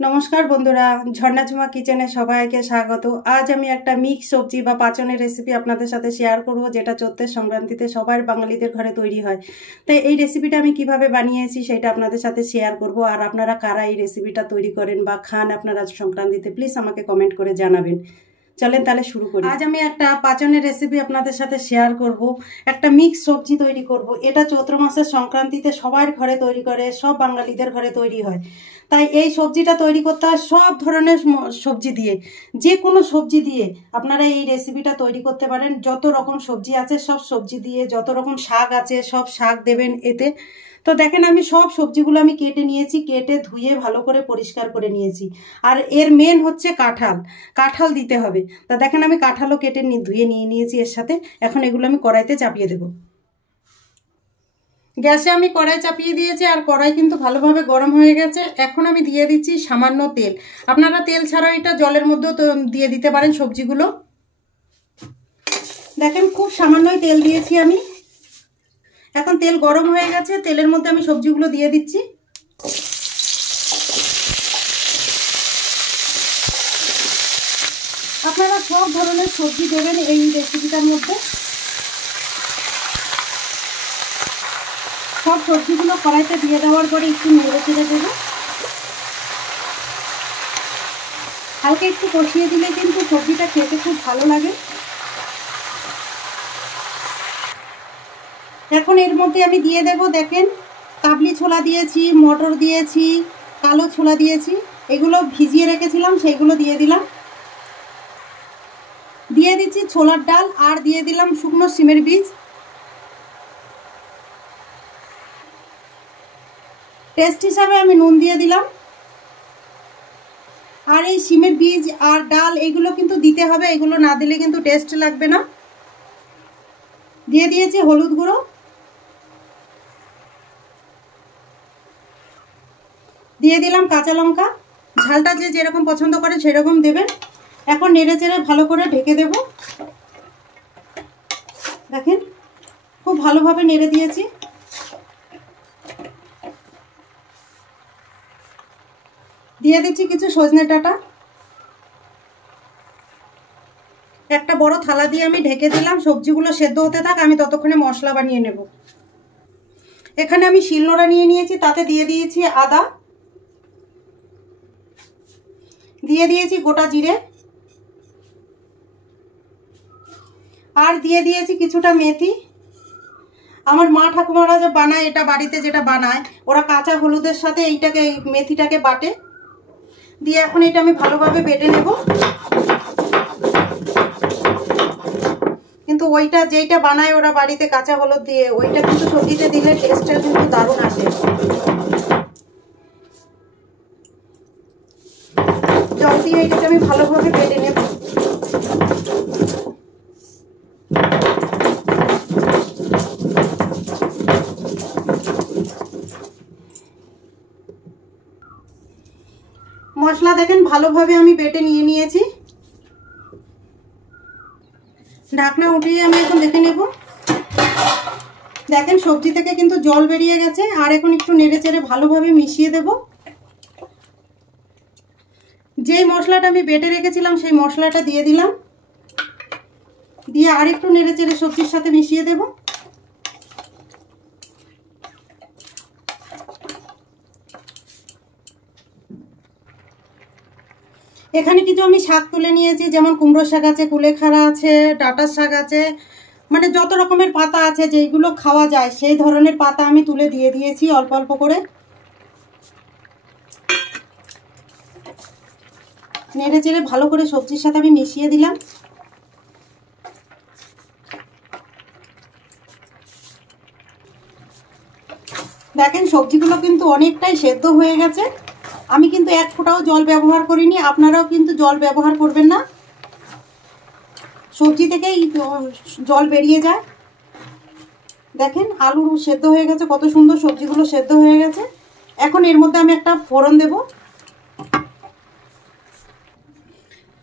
নমস্কার বন্ধুরা, ঝর্ণা ঝুমা কিচেনে সবাইকে স্বাগত। আজ আমি একটা মিক্স সবজি বা পাচনের রেসিপি আপনাদের সাথে শেয়ার করব, যেটা চৈত্রের সংক্রান্তিতে সবার বাঙালিদের ঘরে তৈরি হয়। তাই এই রেসিপিটা আমি কিভাবে বানিয়েছি সেটা আপনাদের সাথে শেয়ার করব। আর আপনারা কারা এই রেসিপিটা তৈরি করেন বা খান আপনারা সংক্রান্তিতে, প্লিজ আমাকে কমেন্ট করে জানাবেন। চলেন তাহলে শুরু করি। আজ আমি একটা পাচনের রেসিপি আপনাদের সাথে শেয়ার করব। একটা মিক্স সবজি তৈরি করব। এটা চৈত্র মাসের সংক্রান্তিতে সবার ঘরে তৈরি করে, সব বাঙালিদের ঘরে তৈরি হয়। তাই এই সবজিটা তৈরি করতে হয় সব ধরনের সবজি দিয়ে, যে কোনো সবজি দিয়ে আপনারা এই রেসিপিটা তৈরি করতে পারেন। যত রকম সবজি আছে সব সবজি দিয়ে, যত রকম শাক আছে সব শাক দেবেন এতে। তো দেখেন আমি সব সবজিগুলো আমি কেটে নিয়েছি, কেটে ধুয়ে ভালো করে পরিষ্কার করে নিয়েছি। আর এর মেন হচ্ছে কাঁঠাল, কাঁঠাল দিতে হবে। তা দেখেন আমি কাঁঠালও কেটে ধুয়ে নিয়ে নিয়েছি এর সাথে। এখন এগুলো আমি কড়াইতে চাপিয়ে দেবো। গ্যাসে আমি কড়াই চাপিয়ে দিয়েছি, আর কড়াই কিন্তু ভালোভাবে গরম হয়ে গেছে। এখন আমি দিয়ে দিচ্ছি সামান্য তেল। আপনারা তেল ছাড়াও এটা জলের মধ্যেও তো দিয়ে দিতে পারেন সবজিগুলো। দেখেন খুব সামান্যই তেল দিয়েছি আমি। এখন তেল গরম হয়ে গেছে, তেলের মধ্যে আমি সবজিগুলো দিয়ে দিচ্ছি। আপনারা সব ধরনের সবজি দেবেন এই রেসিপিটার মধ্যে। সব সবজিগুলো কড়াইতে দিয়ে দেওয়ার পরে একটু নেড়ে চেড়ে দেবো। হালকা একটু কষিয়ে দিলে কিন্তু সবজিটা খেতে খুব ভালো লাগে। এখন এর মধ্যে আমি দিয়ে দেব, দেখেন কাবলি ছোলা দিয়েছি, মটর দিয়েছি, কালো ছোলা দিয়েছি। এগুলো ভিজিয়ে রেখেছিলাম, সেইগুলো দিয়ে দিলাম। দিয়ে দিচ্ছি ছোলার ডাল, আর দিয়ে দিলাম শুকনো সিমের বীজ। টেস্ট হিসাবে আমি নুন দিয়ে দিলাম। আর এই সিমের বীজ আর ডাল এগুলো কিন্তু দিতে হবে, এগুলো না দিলে কিন্তু টেস্ট লাগবে না। দিয়ে দিয়েছি হলুদ গুঁড়ো, দিয়ে দিলাম কাঁচা লঙ্কা। ঝালটা যে যেরকম পছন্দ করে সেরকম দেবেন। এখন নেড়ে চেড়ে ভালো করে ঢেকে দেব। দেখেন খুব ভালোভাবে নেড়ে দিয়েছি। দিয়ে দিচ্ছি কিছু সজনে ডাঁটা। একটা বড় থালা দিয়ে আমি ঢেকে দিলাম, সবজিগুলো সেদ্ধ হতে থাক, আমি ততক্ষণে মশলা বানিয়ে নেব। এখানে আমি শিলনোড়া নিয়ে নিয়েছি, তাতে দিয়ে দিয়েছি আদা, দিয়ে দিয়েছি গোটা জিরে, আর দিয়ে দিয়েছি কিছুটা মেথি। আমার মা ঠাকুমারা যে বানায় এটা, বাড়িতে যেটা বানায় ওরা কাঁচা হলুদের সাথে এইটাকে, মেথিটাকে বাটে। দিয়ে এখন এটা আমি ভালোভাবে বেটে নেব। কিন্তু ওইটা যেইটা বানায় ওরা বাড়িতে কাঁচা হলুদ দিয়ে, ওইটা কিন্তু সবজিতে দিলে টেস্টটা কিন্তু দারুণ আসে। জল দিয়ে এটাকে আমি ভালোভাবে বেটে নেব। মশলা দেখেন ভালোভাবে আমি বেটে নিয়ে নিয়েছি। ঢাকনা উঠিয়ে আমি এখন দেখে নেব। দেখেন সবজি থেকে কিন্তু জল বেরিয়ে গেছে। আর এখন একটু নেড়ে চেড়ে ভালোভাবে মিশিয়ে দেব। যেই মশলাটা আমি বেটে রেখেছিলাম সেই মশলাটা দিয়ে দিলাম। দিয়ে আর একটু নেড়ে চেড়ে সবজির সাথে মিশিয়ে দেব। এখানে কিছু আমি শাক তুলে নিয়েছি, যেমন কুমড়ো শাক আছে, কুলেখাড়া আছে, ডাঁটার শাক আছে, মানে যত রকমের পাতা আছে যেগুলো খাওয়া যায় সেই ধরনের পাতা আমি তুলে দিয়ে দিয়েছি অল্প অল্প করে। নেড়ে চেড়ে ভালো করে সবজির সাথে আমি মিশিয়ে দিলাম। দেখেন সবজিগুলো কিন্তু অনেকটাই সেদ্ধ হয়ে গেছে। আমি কিন্তু এক ফোঁটাও জল ব্যবহার করিনি, আপনারাও কিন্তু জল ব্যবহার করবেন না। সবজি থেকেই জল বেরিয়ে যায়। দেখেন আলু সেদ্ধ হয়ে গেছে, কত সুন্দর সবজিগুলো সেদ্ধ হয়ে গেছে। এখন এর মধ্যে আমি একটা ফোড়ন দেব।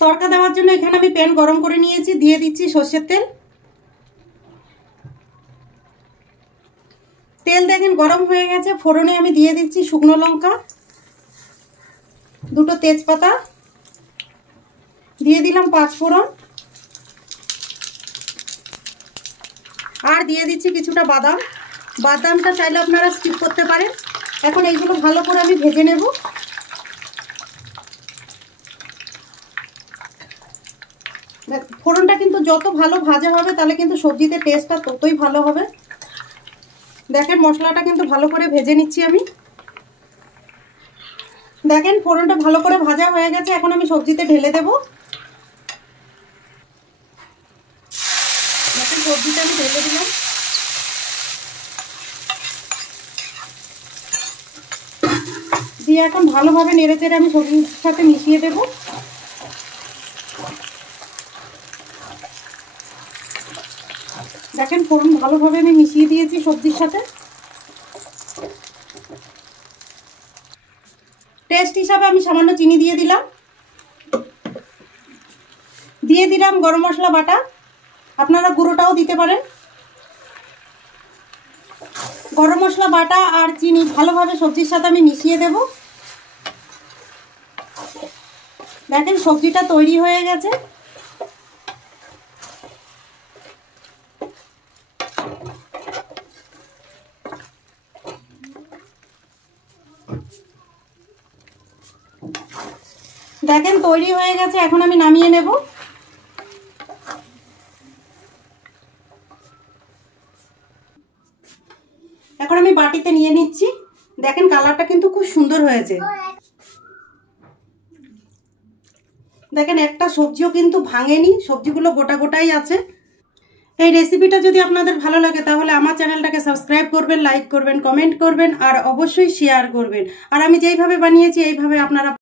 তড়কা দেওয়ার জন্য এখানে আমি প্যান গরম করে নিয়েছি, দিয়ে দিচ্ছি সর্ষের তেল। তেল দেখেন গরম হয়ে গেছে, ফোড়নে আমি দিয়ে দিচ্ছি শুকনো লঙ্কা, দুটো তেজপাতা দিয়ে দিলাম, 5 ফোড়ন, আর দিয়ে দিচ্ছি কিছুটা বাদাম। বাদামটা চাইলে আপনারা স্কিপ করতে পারেন। এখন এইগুলো ভালো করে আমি ভেজে নেব। ফোড়নটা কিন্তু যত ভালো ভাজা হবে তাহলে কিন্তু সবজিতে টেস্টটা ততই ভালো হবে। দেখেন মশলাটা কিন্তু ভালো করে ভেজে নিচ্ছি আমি। দেখেন ফোড়নটা ভালো করে ভাজা হয়ে গেছে, এখন আমি সবজিতে ঢেলে দেব। দেখেন সবজিটা আমি ঢেলে দিলাম। দিয়ে এখন ভালোভাবে নেড়েচেড়ে আমি সবজির সাথে মিশিয়ে দেব। দেখেন ফোড়ন ভালোভাবে আমি মিশিয়ে দিয়েছি সবজির সাথে। টেস্ট হিসাবে আমি সামান্য চিনি দিয়ে দিলাম। দিয়ে দিলাম গরম মশলা বাটা, আপনারা গুঁড়োটাও দিতে পারেন। গরম মশলা বাটা আর চিনি ভালোভাবে সবজির সাথে আমি মিশিয়ে দেব। দেখেন সবজিটা তৈরি হয়ে গেছে। দেখেন তৈরি হয়ে গেছে, এখন আমি নামিয়ে নেব। এখন আমি বাটিতে নিয়ে নিচ্ছি। দেখেন কালারটা কিন্তু খুব সুন্দর হয়েছে। দেখেন একটা সবজিও কিন্তু ভাঙেনি, সবজিগুলো গোটা গোটাই আছে। এই রেসিপিটা যদি আপনাদের ভালো লাগে তাহলে আমার চ্যানেলটাকে সাবস্ক্রাইব করবেন, লাইক করবেন, কমেন্ট করবেন আর অবশ্যই শেয়ার করবেন। আর আমি যেইভাবে বানিয়েছি এইভাবে আপনারা